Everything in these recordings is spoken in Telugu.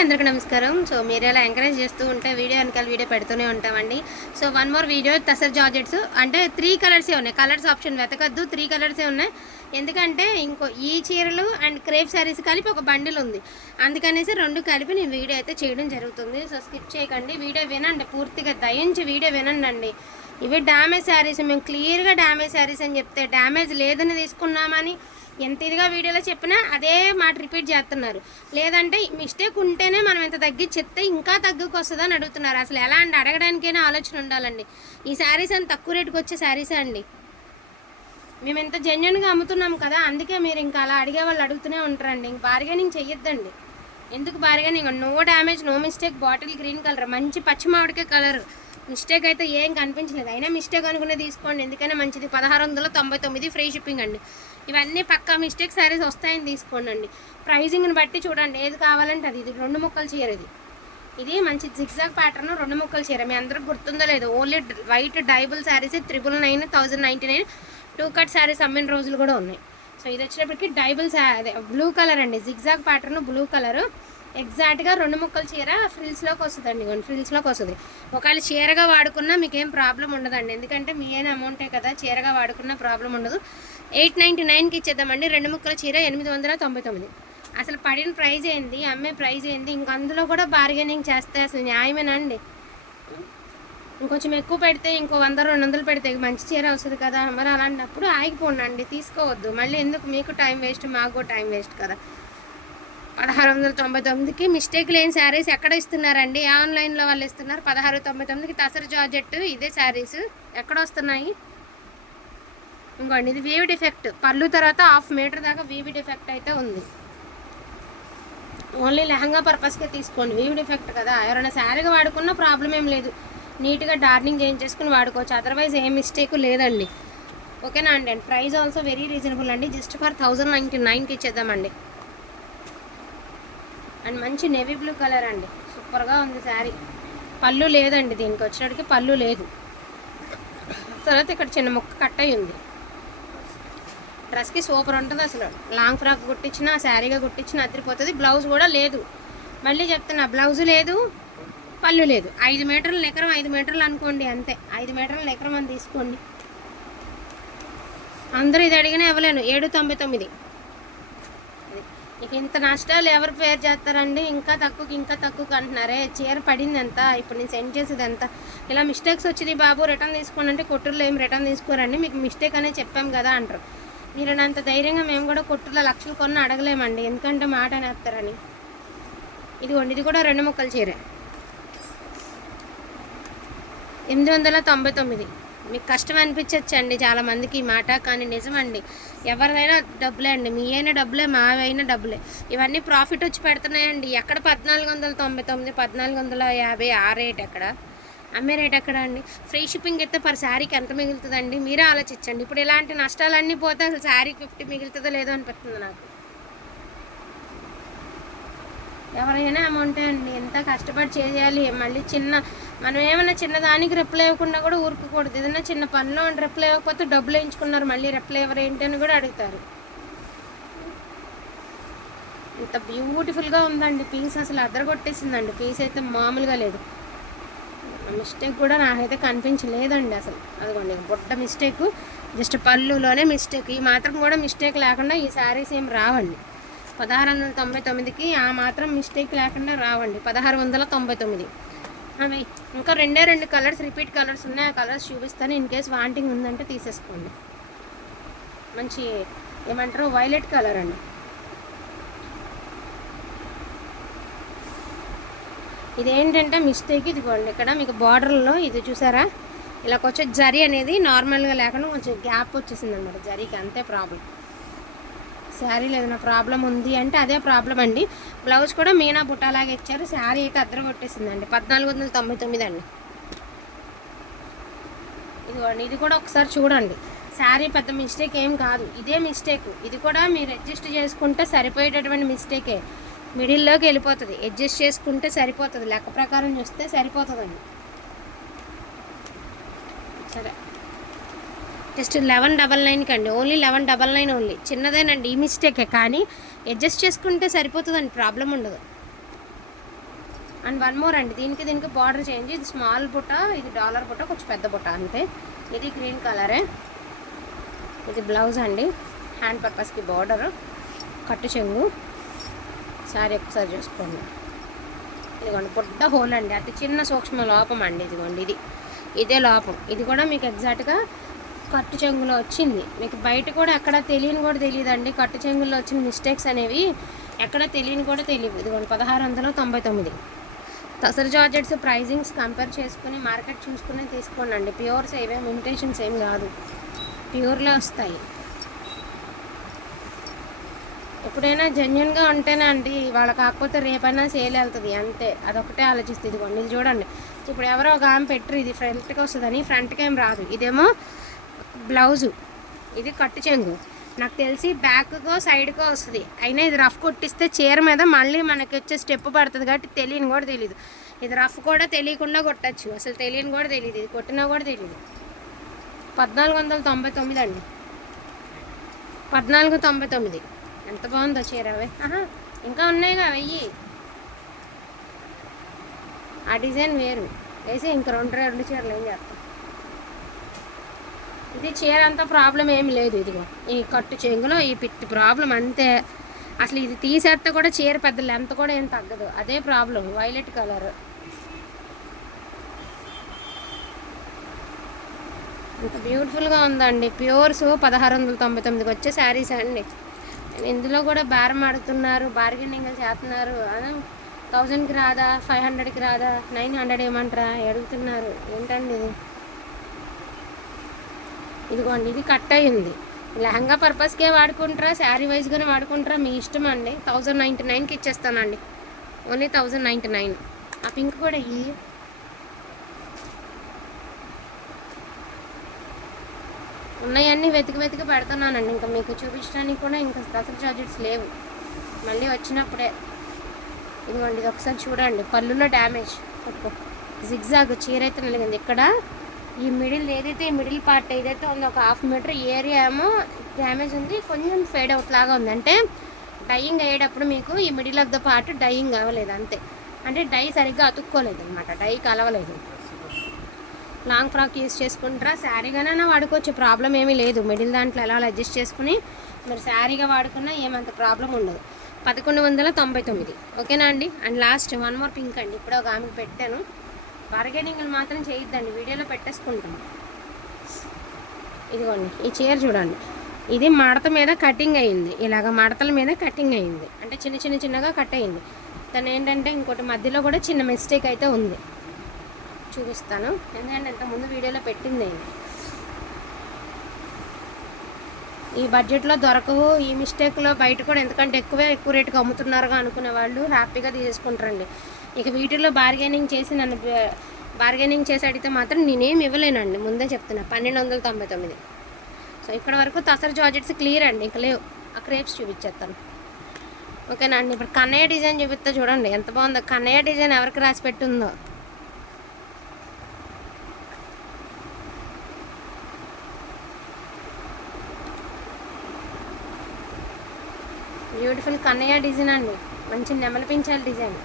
అందరికీ నమస్కారం. సో మీరు ఎలా ఎంకరేజ్ చేస్తూ ఉంటే వీడియో వెనకాల వీడియో పెడుతూనే ఉంటామండి. So one more video tussar georgettes అంటే త్రీ కలర్సే ఉన్నాయి. కలర్స్ ఆప్షన్ వెతకద్దు త్రీ కలర్సే ఉన్నాయి. ఎందుకంటే ఇంకో ఈ చీరలు అండ్ క్రేప్ శారీస్ కలిపి ఒక బండిల్ ఉంది. అందుకనేసి రెండు కలిపి నేను వీడియో అయితే చేయడం జరుగుతుంది. సో స్కిప్ చేయకండి. వీడియో వినండి. పూర్తిగా దయించి వీడియో వినండి ఇవి డ్యామేజ్ శారీస్ మేము క్లియర్గా డ్యామేజ్ శారీస్ అని చెప్తే డ్యామేజ్ లేదని తీసుకున్నామని ఎంత ఇదిగా వీడియోలో చెప్పినా అదే మాట రిపీట్ చేస్తున్నారు. లేదంటే మిస్టేక్ ఉంటేనే మనం ఎంత చెప్తే ఇంకా తగ్గుకు వస్తుందని అడుగుతున్నారు. అసలు ఎలా అండి? అడగడానికైనా ఆలోచన ఉండాలండి. ఈ శారీస్ అని తక్కువ రేటుకి వచ్చే శారీసే అండి? మేము ఎంత జెన్యున్గా అమ్ముతున్నాం కదా అందుకే మీరు ఇంకా అలా అడిగే వాళ్ళు అడుగుతూనే ఉంటారండి. ఇంక బార్గెనింగ్ చెయ్యొద్దండి. ఎందుకు bargaining no damage no mistake bottle green colour మంచి పచ్చి మామిడికాయ కలర్. మిస్టేక్ అయితే ఏం కనిపించలేదు. అయినా మిస్టేక్ అనుకునే తీసుకోండి. ఎందుకైనా మంచిది. పదహారు వందల తొంభై తొమ్మిది ఫ్రీ షిప్పింగ్ అండి. ఇవన్నీ పక్కా మిస్టేక్ సారీస్ వస్తాయని తీసుకోండి అండి ప్రైజింగ్ని బట్టి చూడండి. ఏది కావాలంటే అది. ఇది రెండు ముక్కలు చీర ఇది. ఇది మంచి జిగ్జాగ్ ప్యాటర్న్ రెండు ముక్కలు చీర. మీ అందరికి గుర్తుందో లేదు. Only white dyeable saris triple nine thousand ninety nine two cut saris అమ్మిన రోజులు కూడా ఉన్నాయి. సో ఇది వచ్చేటప్పటికి డైబుల్ శా అదే బ్లూ కలర్ అండి. జిగ్జాగ్ ప్యాటర్న్ బ్లూ కలర్ ఎగ్జాక్ట్గా రెండు ముక్కల చీర ఫ్రిల్స్లోకి వస్తుందండి ఇగోండి ఫ్రిల్స్లోకి వస్తుంది. ఒకవేళ చీరగా వాడుకున్నా మీకు ఏం ప్రాబ్లం ఉండదండి. ఎందుకంటే మీ అయిన అమౌంటే కదా చీరగా వాడుకున్నా ప్రాబ్లం ఉండదు. ఎయిట్ నైంటీ నైన్కి ఇచ్చేద్దామండి. రెండు ముక్కల చీర ఎనిమిది వందల తొంభై తొమ్మిది. అసలు పడిన ప్రైజ్ ఏంది అమ్మే ప్రైజ్ ఏంది ఇంక అందులో కూడా బార్గెనింగ్ చేస్తే అసలు న్యాయమేనండి ఇంకొంచెం ఎక్కువ పెడితే ఇంకో వంద రెండు వందలు పెడితే మంచి చీర వస్తుంది కదా. మరి అలాంటప్పుడు ఆగిపోండి తీసుకోవద్దు. మళ్ళీ ఎందుకు? మీకు టైం వేస్ట్ మాకు టైం వేస్ట్ కదా. పదహారు వందల తొంభై తొమ్మిదికి మిస్టేక్ లేని శారీస్ ఎక్కడ ఇస్తున్నారండి? ఆన్లైన్లో వాళ్ళు ఇస్తున్నారు? పదహారు తొంభై తొమ్మిదికి తసరు జార్జెట్ ఇదే శారీస్. ఎక్కడ వస్తున్నాయి? ఇంకోండి ఇది వీవి డిఫెక్ట్ పళ్ళు తర్వాత హాఫ్ మీటర్ దాకా వీవి డిఫెక్ట్ అయితే ఉంది. ఓన్లీ లెహంగా పర్పస్కే తీసుకోండి. వీవి డిఫెక్ట్ కదా. ఎవరైనా శారీగా వాడుకున్నా ప్రాబ్లం ఏం లేదు. నీట్గా డార్నింగ్ చేయించేసుకుని వాడుకోవచ్చు. అదర్వైజ్ ఏ మిస్టేక్ లేదండి. ఓకేనా అండి? And price also very reasonable అండి. జస్ట్ ఫర్ థౌజండ్ నైంటీ నైన్కి ఇచ్చేద్దామండి. అండ్ మంచి నేవీ బ్లూ కలర్ అండి. సూపర్గా ఉంది శారీ. పళ్ళు లేదండి దీనికి. వచ్చేటికి పళ్ళు లేదు. తర్వాత ఇక్కడ చిన్న ముక్క కట్ అయి ఉంది. డ్రెస్కి సూపర్ ఉంటుంది అసలు. లాంగ్ ఫ్రాక్ కుట్టించిన శారీగా కుట్టించిన అదిరిపోతుంది. బ్లౌజ్ కూడా లేదు. మళ్ళీ చెప్తున్నా బ్లౌజ్ లేదు పళ్ళు లేదు. ఐదు మీటర్ల ఎకరం ఐదు మీటర్లు అనుకోండి అంతే. ఐదు మీటర్ల ఎకరం అని తీసుకోండి. అందరూ ఇది అడిగినా ఇవ్వలేను. ఏడు తొంభై తొమ్మిది. ఇక ఇంత నష్టాలు ఎవరు పేరు చేస్తారండి? ఇంకా తక్కువకి ఇంకా తక్కువకి అంటున్నారే. చీర పడింది ఎంత? ఇప్పుడు నేను సెండ్ చేసేది ఎంత? ఇలా మిస్టేక్స్ వచ్చింది బాబు రిటర్న్ తీసుకోండి అంటే కొట్టుల్లో ఏం రిటర్న్ తీసుకోరండి? మీకు మిస్టేక్ అనే చెప్పాం కదా అంటారు. మీరు అంత ధైర్యంగా మేము కూడా కొట్టులో లక్షలు కొన్న అడగలేమండి. ఎందుకంటే మాట అనేస్తారని. ఇదిగోండి ఇది కూడా రెండు ముక్కల చీరే. ఎనిమిది వందల తొంభై తొమ్మిది. మీకు కష్టం అనిపించచ్చండి చాలా మందికి ఈ మాట కానీ నిజమండి. ఎవరిదైనా డబ్బులే అండి. మీ అయినా డబ్బులే మావైనా డబ్బులే. ఇవన్నీ ప్రాఫిట్ వచ్చి పెడుతున్నాయండి. ఎక్కడ పద్నాలుగు వందల తొంభై తొమ్మిది పద్నాలుగు వందల యాభై ఆ రేట్ ఎక్కడ? అమ్మే రేట్ ఎక్కడ అండి? ఫ్రీ షిప్పింగ్ అయితే పర్ శారీకి ఎంత మిగులుతుందండి? మీరే ఆలోచించండి. ఇప్పుడు ఇలాంటి నష్టాలన్నీ పోతే అసలు శారీకి ఫిఫ్టీ మిగులుతుందో లేదో అనిపిస్తుంది నాకు. ఎవరైనా అమౌంటే అండి. ఎంత కష్టపడి చేయాలి మళ్ళీ చిన్న మనం ఏమైనా చిన్నదానికి రిప్లై ఇవ్వకుండా కూడా ఊరుకోకూడదు. ఏదైనా చిన్న పనిలో రిప్లై ఇవ్వకపోతే డబ్బులు వేయించుకున్నారు మళ్ళీ రిప్లై ఎవరు ఏంటి అని కూడా అడుగుతారు. ఇంత బ్యూటిఫుల్గా ఉందండి. పీస్ అసలు అదరగొట్టేసిందండి. పీస్ అయితే మామూలుగా లేదు. మిస్టేక్ కూడా నాకైతే కనిపించలేదండి అసలు. అదిగోండి బుట్ట మిస్టేక్ జస్ట్ పళ్ళులోనే మిస్టేక్ ఈ మాత్రం కూడా మిస్టేక్ లేకుండా ఈ శారీస్ ఏం రావండి. పదహారు వందల తొంభై తొమ్మిదికి ఆ మాత్రం మిస్టేక్ లేకుండా రావండి. పదహారు వందల తొంభై తొమ్మిది. అవి ఇంకా రెండే రెండు కలర్స్ రిపీట్ కలర్స్ ఉన్నాయి. ఆ కలర్స్ చూపిస్తాను. ఇన్ కేస్ వాంటింగ్ ఉందంటే తీసేసుకోండి. మంచి ఏమంటారు? వైలెట్ కలర్ అండి. ఇదేంటంటే మిస్టేక్ ఇదిగోండి. ఇక్కడ మీకు బార్డర్లో ఇది చూసారా? ఇలా కొంచెం జరీ అనేది నార్మల్గా లేకుండా కొంచెం గ్యాప్ వచ్చేసింది అనమాట జరీకి అంతే ప్రాబ్లం శారీలో ఏదైనా ప్రాబ్లం ఉంది అంటే అదే ప్రాబ్లం అండి. బ్లౌజ్ కూడా మీనా బుట్టాలాగా ఇచ్చారు. శారీ అయితే అద్దరు కొట్టేసిందండి. పద్నాలుగు వందల తొంభై తొమ్మిది అండి. ఇదిగోండి ఇది కూడా ఒకసారి చూడండి. శారీ పెద్ద మిస్టేక్ ఏం కాదు. ఇదే మిస్టేక్. ఇది కూడా మీరు అడ్జస్ట్ చేసుకుంటే సరిపోయేటటువంటి మిస్టేకే. మిడిల్లోకి వెళ్ళిపోతుంది. అడ్జస్ట్ చేసుకుంటే సరిపోతుంది. లెక్క ప్రకారం చూస్తే సరిపోతుందండి. సరే. జస్ట్ లెవెన్ డబల్ నైన్కి అండి. Only eleven double nine only. చిన్నదేనండి. ఈ మిస్టేకే. కానీ అడ్జస్ట్ చేసుకుంటే సరిపోతుందండి. ప్రాబ్లం ఉండదు. అండ్ వన్ మోర్ అండి. దీనికి దీనికి బార్డర్ చేంజ్. ఇది స్మాల్ బుట్ట ఇది డాలర్ బుట్ట కొంచెం పెద్ద బుట్ట అంతే. ఇది గ్రీన్ కలరే. ఇది బ్లౌజ్ అండి. హ్యాండ్ పర్పస్కి బార్డర్. కట్టు చెంగు. సారీ ఒకసారి చూసుకోండి. ఇదిగోండి. బుట్ట హోల్ అండి. అతి చిన్న సూక్ష్మ లోపం అండి. ఇదిగోండి. ఇది. ఇదే లోపం. ఇది కూడా మీకు ఎగ్జాక్ట్గా కట్టు చెంగులో వచ్చింది. మీకు బయట కూడా ఎక్కడ తెలియని కూడా తెలియదండి. కట్టు చెంగుల్లో వచ్చిన మిస్టేక్స్ అనేవి ఎక్కడ తెలియని కూడా తెలియదు ఇదిగోండి పదహారు వందల తొంభై తొమ్మిది. తసర్ జార్జెట్స్ ప్రైజింగ్స్ కంపేర్ చేసుకుని మార్కెట్ చూసుకుని తీసుకోండి అండి ప్యూర్స్ ఏవేమి ఇమిటేషన్స్ ఏం కాదు. ప్యూర్లో వస్తాయి. ఎప్పుడైనా జెన్యున్గా ఉంటేనే అండి వాళ్ళ కాకపోతే రేపైనా సేల్ వెళ్తుంది. అంతే. అదొకటే ఆలోచిస్తుంది ఇదిగోండి. ఇది చూడండి. ఇప్పుడు ఎవరో ఒక ఆమె పెట్టరు. ఇది ఫ్రంట్కి వస్తుందని. ఫ్రంట్కి ఏం రాదు. ఇదేమో బ్లౌజు. ఇది కట్టు చెంగు. నాకు తెలిసి బ్యాక్కో సైడ్కో వస్తుంది. అయినా ఇది రఫ్ కొట్టిస్తే చీర మీద మళ్ళీ మనకి వచ్చే స్టెప్ పడుతుంది కాబట్టి తెలియని కూడా తెలియదు ఇది రఫ్ కూడా తెలియకుండా కొట్టచ్చు. అసలు తెలియని కూడా తెలియదు ఇది కొట్టినా కూడా తెలియదు పద్నాలుగు వందల తొంభై తొమ్మిది అండి. పద్నాలుగు తొంభై తొమ్మిది. ఎంత బాగుందో చీర అవి. ఇంకా ఉన్నాయిగా వెయ్యి. ఆ డిజైన్ వేరు. వేసి ఇంక రెండు రెండు చీరలు ఏం చేస్తాం? ఇది చీర అంత ప్రాబ్లం ఏమి లేదు ఇదిగో. ఈ కట్టు చెంగులో ఈ పిట్టి ప్రాబ్లం అంతే. అసలు ఇది తీసేస్తే కూడా చీర పెద్ద లెంత్ కూడా ఏం తగ్గదు. అదే ప్రాబ్లం వైలెట్ కలర్ ఇంత బ్యూటిఫుల్గా ఉందండి. ప్యూర్స్ పదహారు వందల తొంభై తొమ్మిదికి వచ్చే శారీస్ అండి. ఇందులో కూడా బేరం ఆడుతున్నారు బార్గెనింగ్ చేస్తున్నారు. థౌజండ్కి రాదా ఫైవ్ హండ్రెడ్కి రాదా నైన్ హండ్రెడ్ ఏమంటారా? అడుగుతున్నారు ఏంటండి ఇది? ఇదిగోండి ఇది కట్ అయ్యింది లెహంగా పర్పస్కే వాడుకుంటారా శారీ వైజ్గానే వాడుకుంటారా మీ ఇష్టం అండి. థౌజండ్ నైంటీ నైన్కి ఇచ్చేస్తానండి. Only thousand ninety nine. ఆ పింక్ కూడా ఇవి ఉన్నాయన్నీ వెతికి వెతికి పెడుతున్నానండి. ఇంకా మీకు చూపించడానికి కూడా ఇంకా స్పెషల్ చార్జెస్ లేవు. మళ్ళీ వచ్చినప్పుడే. ఇదిగోండి ఇది ఒకసారి చూడండి. పళ్ళులో డ్యామేజ్. జిగ్జాగ్ చీర అయితే నలిగింది. ఇక్కడ ఈ మిడిల్ ఏదైతే ఈ మిడిల్ పార్ట్ ఏదైతే ఉందో ఒక హాఫ్ మీటర్ ఏరియా ఏమో డ్యామేజ్ ఉంది. కొంచెం ఫేడ్ అవుట్ లాగా ఉంది. అంటే డైయింగ్ అయ్యేటప్పుడు మీకు ఈ middle of the part dyeing అవ్వలేదు అంతే. అంటే డై సరిగ్గా అతుక్కోలేదు అనమాట డై కలవలేదు లాంగ్ ఫ్రాక్ యూస్ చేసుకుంటారా? శారీగానైనా వాడుకోవచ్చు. ప్రాబ్లం ఏమీ లేదు. మిడిల్ దాంట్లో ఎలా అడ్జస్ట్ చేసుకుని మీరు శారీగా వాడుకున్నా ఏమంత ప్రాబ్లం ఉండదు. పదకొండు వందల తొంభై తొమ్మిది. ఓకేనా అండి? And last one more pink అండి. ఇప్పుడు ఒక ఆమెకు పెట్టాను. బార్గెనింగ్లు మాత్రం చేయొద్దండి. వీడియోలో పెట్టేసుకుంటాం. ఇదిగోండి ఈ చీర చూడండి. ఇది మడత మీద కటింగ్ అయింది. ఇలాగ మడతల మీద కటింగ్ అయింది. అంటే చిన్న చిన్న చిన్నగా కట్ అయింది. తను ఏంటంటే ఇంకోటి మధ్యలో కూడా చిన్న మిస్టేక్ అయితే ఉంది. చూపిస్తాను. ఎందుకంటే ఇంతకుముందు ముందు వీడియోలో పెట్టింది ఈ బడ్జెట్లో దొరకవు. ఈ మిస్టేక్లో బయట కూడా ఎందుకంటే ఎక్కువే ఎక్కువ రేటుకి అమ్ముతున్నారుగా అనుకునే వాళ్ళు హ్యాపీగా తీసేసుకుంటారండి. ఇక వీటిలో బార్గెనింగ్ చేసి నన్ను బార్గెనింగ్ చేసి అడిగితే మాత్రం నేనేం ఇవ్వలేనండి. ముందే చెప్తున్నా. పన్నెండు వందల తొంభై తొమ్మిది. సో ఇక్కడ వరకు తసర్ జార్జెట్స్ క్లియర్ అండి. ఇంకా లేవు. ఆ క్రేప్స్ చూపించేస్తాను. ఓకేనా అండి? ఇప్పుడు కన్నయ్య డిజైన్ చూపిస్తే చూడండి. ఎంత బాగుందో. కన్నయ్య డిజైన్ ఎవరికి రాసి పెట్టుందో. బ్యూటిఫుల్ కన్నయ్య డిజైన్ అండి. మంచి నెమలిపించాలి డిజైన్.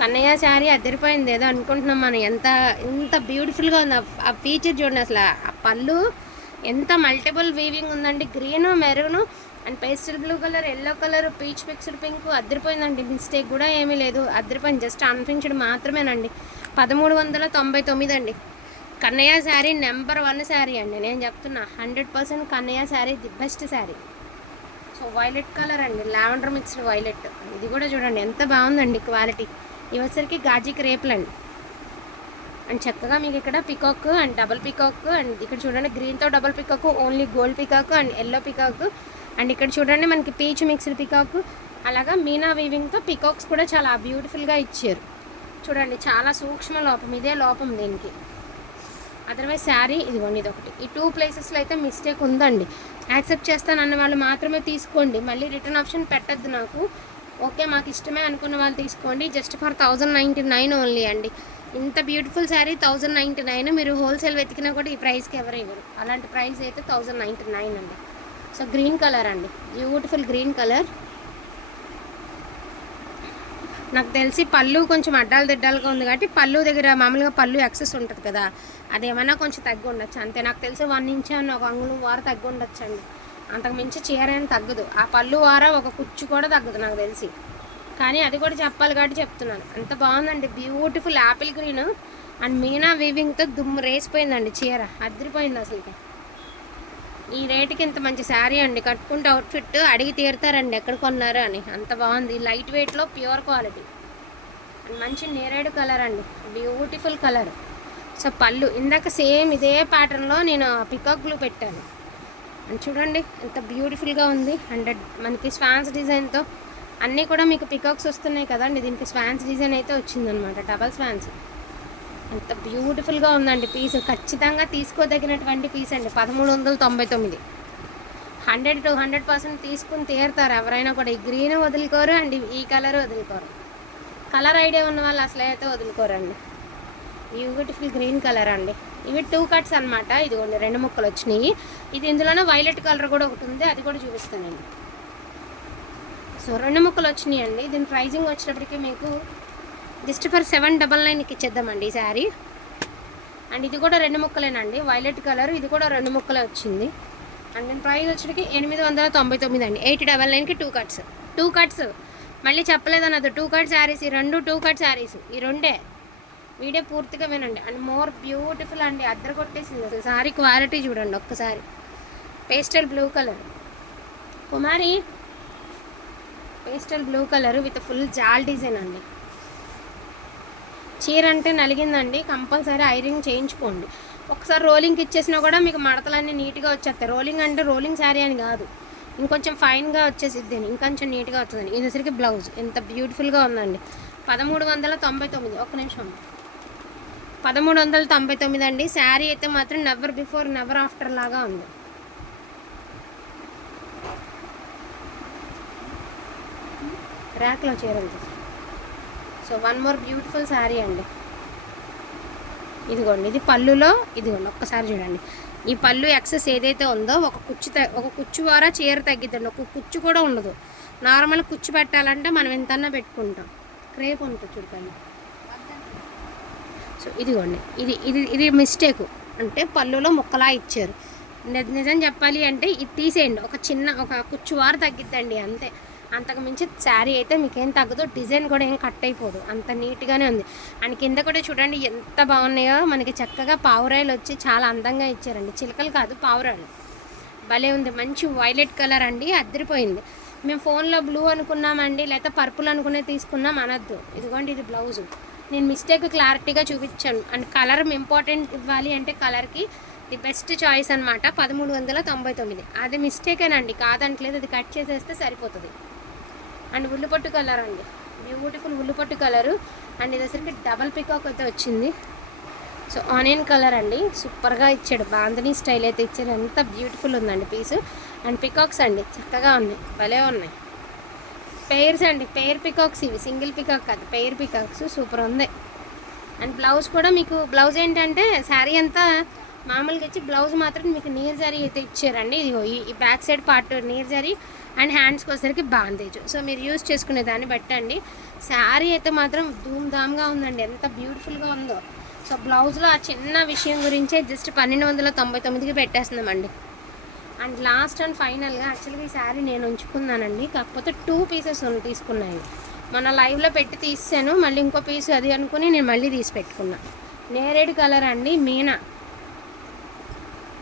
కన్నయ్య శారీ అదిరిపోయింది. ఏదో అనుకుంటున్నాం మనం. ఎంత ఎంత బ్యూటిఫుల్గా ఉంది. ఆ- ఫీచర్ చూడండి అసలు. ఆ పళ్ళు ఎంత మల్టిపుల్ వీవింగ్ ఉందండి. Green maroon and pastel blue colour yellow colour peach mixed pink అదిరిపోయిందండి. Mistake కూడా ఏమీ లేదు. అద్దరిపోయింది జస్ట్ అనిపించడం మాత్రమేనండి. పదమూడు వందల తొంభై తొమ్మిది అండి. కన్నయ్య శారీ నెంబర్ వన్ శారీ అండి. నేను చెప్తున్నా hundred percent Kannaiah sari the best sari. So violet colour అండి. లావెండర్ మిక్స్డ్ వైలెట్ ఇది కూడా చూడండి. ఎంత బాగుందండి క్వాలిటీ ఇవ్వసరికి గాజిక్ గాజీ క్రేపులు అండ్ చక్కగా మీకు ఇక్కడ peacock and double peacock and ఇక్కడ చూడండి గ్రీన్తో double peacock only gold peacock and yellow peacock. And ఇక్కడ చూడండి మనకి పీచ్ మిక్స్డ్ పికాక్ అలాగా మీనా వీవింగ్తో పికాక్స్ కూడా చాలా బ్యూటిఫుల్గా ఇచ్చారు. చూడండి చాలా సూక్ష్మ లోపం ఇదే లోపం దీనికి. అదర్వైజ్ శారీ ఇదిగోండి ఇది ఒకటి ఈ టూ ప్లేసెస్లో అయితే మిస్టేక్ ఉందండి. యాక్సెప్ట్ చేస్తానన్న వాళ్ళు మాత్రమే తీసుకోండి. మళ్ళీ రిటర్న్ ఆప్షన్ పెట్టద్దు నాకు. ఓకే మాకు ఇష్టమే అనుకున్న వాళ్ళు తీసుకోండి. Just for thousand ninety nine only అండి. ఇంత beautiful sari thousand ninety nine మీరు హోల్సేల్ వెతికినా కూడా ఈ ప్రైస్కి ఎవరు ఇవ్వరు. అలాంటి ప్రైస్ అయితే థౌజండ్ నైంటీ నైన్ అండి. సో గ్రీన్ కలర్ అండి. బ్యూటిఫుల్ గ్రీన్ కలర్ నాకు తెలిసి పళ్ళు కొంచెం అడ్డాలు దిడ్డాలుగా ఉంది కాబట్టి పళ్ళు దగ్గర మామూలుగా పళ్ళు ఎక్సెస్ ఉంటుంది కదా. అదేమన్నా కొంచెం తగ్గి ఉండొచ్చు అంతే. నాకు తెలిసి వన్ ఇంచ్ అని ఒక అంగుళం వారు తగ్గి ఉండొచ్చు అండి అంతకు మించి చీర ఏం తగ్గదు. ఆ పళ్ళు వార ఒక కుచ్చు కూడా తగ్గదు నాకు తెలిసి. కానీ అది కూడా చెప్పాలి కాబట్టి చెప్తున్నాను. అంత బాగుందండి. Beautiful apple green and meena వీవింగ్తో దుమ్ము రేసిపోయిందండి చీర. అదిరిపోయింది అసలుకి. ఈ రేటుకి ఇంత మంచి శారీ అండి. కట్టుకుంటే అవుట్ఫిట్ అడిగి తీరుతారండి. ఎక్కడ కొన్నారు అని. అంత బాగుంది. లైట్ వెయిట్లో ప్యూర్ క్వాలిటీ మంచి నేరేడు కలర్ అండి. బ్యూటిఫుల్ కలర్ సో పళ్ళు. ఇందాక సేమ్ ఇదే ప్యాటర్న్లో నేను పికాక్ బ్లూ పెట్టాను. అండ్ చూడండి ఎంత బ్యూటిఫుల్గా ఉంది. అండ్ మనకి స్వాన్స్ డిజైన్తో అన్నీ కూడా మీకు పికాక్స్ వస్తున్నాయి కదండి దీనికి స్వాన్స్ డిజైన్ అయితే వచ్చిందనమాట డబల్ స్వాన్స్. ఎంత బ్యూటిఫుల్గా ఉందండి పీస్. ఖచ్చితంగా తీసుకోదగినటువంటి పీస్ అండి పదమూడు వందల తొంభై తొమ్మిది. హండ్రెడ్ టు హండ్రెడ్ పర్సెంట్ తీసుకుని తీరుతారు ఎవరైనా కూడా. ఈ గ్రీన్ వదులుకోరు అండ్ ఈ కలర్ వదులుకోరు. కలర్ ఐడియా ఉన్న వాళ్ళు అసలు అయితే వదులుకోరండి. బ్యూటిఫుల్ గ్రీన్ కలర్ అండి. ఇవి టూ కట్స్ అనమాట ఇదిగోండి రెండు ముక్కలు వచ్చినాయి. ఇది ఇందులోనే వైలెట్ కలర్ కూడా ఒకటి ఉంది అది కూడా చూపిస్తానండి సో రెండు ముక్కలు వచ్చినాయి అండి దీని ప్రైజింగ్ వచ్చేటప్పటికి మీకు జస్ట్ ఫర్ సెవెన్ డబల్ నైన్కి ఇచ్చేద్దామండి ఈ శారీ. అండ్ ఇది కూడా రెండు ముక్కలేనండి. వైలెట్ కలర్ ఇది కూడా రెండు ముక్కలే వచ్చింది. అండ్ దీని ప్రైస్ వచ్చేటికి ఎనిమిది వందల తొంభై తొమ్మిది అండి. ఎయిట్ డబల్ నైన్కి టూ కట్స్. Two cuts. మళ్ళీ చెప్పలేదన్నది టూ కట్ శారీస్ ఈ రెండు టూ కట్ శారీస్ ఈ రెండే. వీడియో పూర్తిగా వినండి. అండ్ మోర్ బ్యూటిఫుల్ అండి అద్దర కొట్టేసింది అసలు క్వాలిటీ చూడండి ఒక్కసారి. Pastel blue colour. Kumari pastel blue colour with full jaal design అండి. చీర అంటే నలిగిందండి. కంపల్సరీ ఐరింగ్ చేయించుకోండి. ఒకసారి రోలింగ్కి ఇచ్చేసినా కూడా మీకు మడతలన్నీ నీట్గా వచ్చేస్తాయి. రోలింగ్ అంటే రోలింగ్ శారీ అని కాదు. ఇంకొంచెం ఫైన్గా వచ్చేసిద్ది ఇంకొంచెం నీట్గా వస్తుంది ఇది బ్లౌజ్. ఎంత బ్యూటిఫుల్గా ఉందండి. పదమూడు వందల తొంభై తొమ్మిది. ఒక్క నిమిషం. పదమూడు వందల తొంభై తొమ్మిది అండి. శారీ అయితే మాత్రం నెవర్ బిఫోర్ నెవర్ ఆఫ్టర్ లాగా ఉంది. ర్యాక్లో చీరలు so one more beautiful sari అండి. ఇదిగోండి ఇది పళ్ళులో ఇదిగోండి ఒక్కసారి చూడండి. ఈ పళ్ళు ఎక్సెస్ ఏదైతే ఉందో ఒక కుచ్చు త- ఒక కుచ్చు ద్వారా చీర తగ్గిద్దండి. ఒక కుచ్చు కూడా ఉండదు. నార్మల్ కుచ్చు పెట్టాలంటే మనం ఎంతన్నా పెట్టుకుంటాం. క్రేప్ ఉంటుంది చూడండి సో ఇదిగోండి. ఇది ఇది ఇది మిస్టేక్ అంటే పళ్ళులో ముక్కలా ఇచ్చారు. నిజం చెప్పాలి అంటే ఇది తీసేయండి. ఒక చిన్న ఒక కుచ్చువారు తగ్గిద్దండి అంతే. అంతకు మించి శారీ అయితే మీకు ఏం తగ్గదు. డిజైన్ కూడా ఏం కట్ అయిపోదు. అంత నీట్గానే ఉంది. అండ్ కింద కూడా చూడండి ఎంత బాగున్నాయో. మనకి చక్కగా పావురాయలు వచ్చి చాలా అందంగా ఇచ్చారండి. చిలకలు కాదు పావురాయలు. భలే ఉంది. మంచి వైలెట్ కలర్ అండి. అద్దరిపోయింది. మేము ఫోన్లో బ్లూ అనుకున్నామండి. లేకపోతే పర్పుల్ అనుకునే తీసుకున్నాం. అనద్దు. ఇదిగోండి ఇది బ్లౌజు. నేను మిస్టేక్ క్లారిటీగా చూపించాను. అండ్ కలర్ ఇంపార్టెంట్ ఇవ్వాలి అంటే కలర్కి ది బెస్ట్ చాయిస్ అనమాట పదమూడు వందల తొంభై తొమ్మిది. అది మిస్టేకేనండి కాదంటలేదు. అది కట్ చేసేస్తే సరిపోతుంది. అండ్ ఉల్లిపట్టు కలర్ అండి. బ్యూటిఫుల్ ఉల్లిపట్టు కలరు. అండ్ ఇది వచ్చరికి డబల్ పికాక్ అయితే వచ్చింది. సో ఆనియన్ కలర్ అండి. సూపర్గా ఇచ్చాడు. బాంధనీ స్టైల్ అయితే ఇచ్చాడు. ఎంత బ్యూటిఫుల్ ఉందండి పీసు. అండ్ పికాక్స్ అండి. చక్కగా ఉన్నాయి. భలే ఉన్నాయి. పెయిర్స్ అండి పెయిర్ పికాక్స్ ఇవి సింగిల్ పికాక్ కాదు పెయిర్ పికాక్స్ సూపర్ ఉంది. అండ్ బ్లౌజ్ కూడా మీకు బ్లౌజ్ ఏంటంటే శారీ అంతా మామూలుగా ఇచ్చి బ్లౌజ్ మాత్రం మీకు నీర్ జరీ అయితే ఇచ్చారండి. ఇది ఈ ఈ బ్యాక్ సైడ్ పార్ట్ నీర్ జరీ అండ్ హ్యాండ్స్కి వచ్చేసరికి బాందేజ్ సో మీరు యూజ్ చేసుకునే దాన్ని బట్టండి శారీ అయితే మాత్రం ధూమ్ ధామ్గా ఉందండి ఎంత బ్యూటిఫుల్గా ఉందో. సో బ్లౌజ్లో ఆ చిన్న విషయం గురించే జస్ట్ పన్నెండు వందల తొంభై తొమ్మిదికి పెట్టేస్తున్నామండి. అండ్ లాస్ట్ అండ్ ఫైనల్గా యాక్చువల్గా ఈ శారీ నేను ఉంచుకున్నానండి. కాకపోతే టూ పీసెస్ తీసుకున్నాయి. మన లైవ్లో పెట్టి తీసాను. మళ్ళీ ఇంకో పీస్ అది అనుకుని నేను మళ్ళీ తీసి పెట్టుకున్నా. నేరేడు కలర్ అండి మీనా.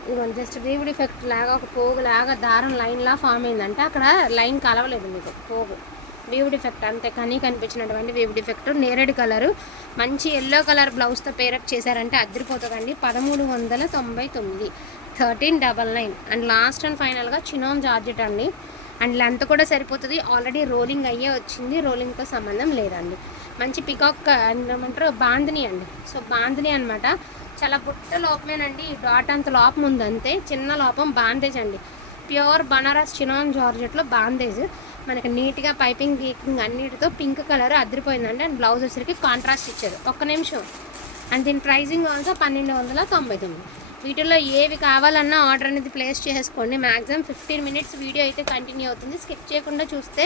ఇదిగోండి జస్ట్ రీవుడ్ ఎఫెక్ట్ లాగా ఒక పోగు లాగా దారం లైన్లా ఫామ్ అయిందంటే. అక్కడ లైన్ కలవలేదు మీకు పోగు. వీవుడ్ ఎఫెక్ట్ అంతే కానీ కనిపించినటువంటి వీవుడ్ ఎఫెక్ట్ నేరేడు కలరు మంచి ఎల్లో కలర్ బ్లౌజ్తో పేరప్ చేశారంటే అద్దరిపోతుందండి పదమూడు వందల తొంభై తొమ్మిది. Thirteen double nine. And last and ఫైనల్గా చినోన్ జార్జెట్ అండి. అండ్ లెంత్ కూడా సరిపోతుంది. ఆల్రెడీ రోలింగ్ అయ్యే వచ్చింది. రోలింగ్తో సంబంధం లేదండి. మంచి పికాక్ ఏమంటారు? బాందిని అండి. సో బాందిని అనమాట చాలా బుట్ట లోపమేనండి. ఈ డాట్ అంత లోపం ఉందంతే. చిన్న లోపం బాందేజ్ అండి. ప్యూర్ బనారస్ చినోన్ జార్జెట్లో బాందేజ్. మనకి నీట్గా పైపింగ్ గీకింగ్ అన్నిటితో పింక్ కలర్ అదిరిపోయిందండి. అండ్ బ్లౌజ్ వచ్చరికి కాంట్రాస్ట్ ఇచ్చారు. ఒక్క నిమిషం. అండ్ దీని ప్రైజింగ్ ఆల్సో పన్నెండు వందల తొంభై తొమ్మిది. వీటిలో ఏవి కావాలన్నా ఆర్డర్ అనేది ప్లేస్ చేసుకోండి. మ్యాక్సిమం ఫిఫ్టీన్ మినిట్స్ వీడియో అయితే కంటిన్యూ అవుతుంది. స్కిప్ చేయకుండా చూస్తే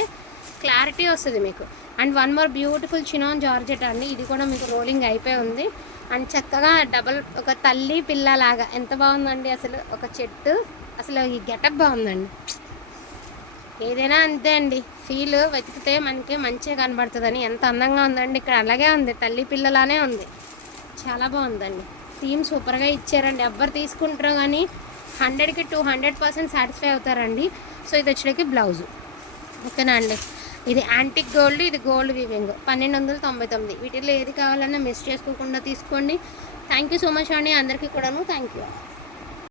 క్లారిటీ వస్తుంది మీకు. And one more beautiful chinon georgette అండి. ఇది కూడా మీకు రోలింగ్ అయిపోయి ఉంది. అండ్ చక్కగా డబల్ ఒక తల్లి పిల్ల లాగా ఎంత బాగుందండి అసలు. ఒక చెట్టు. అసలు ఈ గెటప్ బాగుందండి. ఏదైనా అంతే అండి. ఫీల్ వెతికితే మనకి మంచిగా కనబడుతుందని. ఎంత అందంగా ఉందండి. ఇక్కడ అలాగే ఉంది. తల్లి పిల్లలానే ఉంది. చాలా బాగుందండి. థీమ్ సూపర్గా ఇచ్చారండి. ఎవ్వరు తీసుకుంటారో కానీ హండ్రెడ్కి టూ హండ్రెడ్ పర్సెంట్ సాటిస్ఫై అవుతారండి. సో ఇది వచ్చేకి బ్లౌజు. ఓకేనా అండి? ఇది యాంటిక్ గోల్డ్ ఇది గోల్డ్ వివింగ్. పన్నెండు వందల తొంభై తొమ్మిది. వీటిలో ఏది కావాలన్నా మిస్ చేసుకోకుండా తీసుకోండి. థ్యాంక్ యూ సో మచ్ అండి. అందరికీ కూడాను థ్యాంక్ యూ.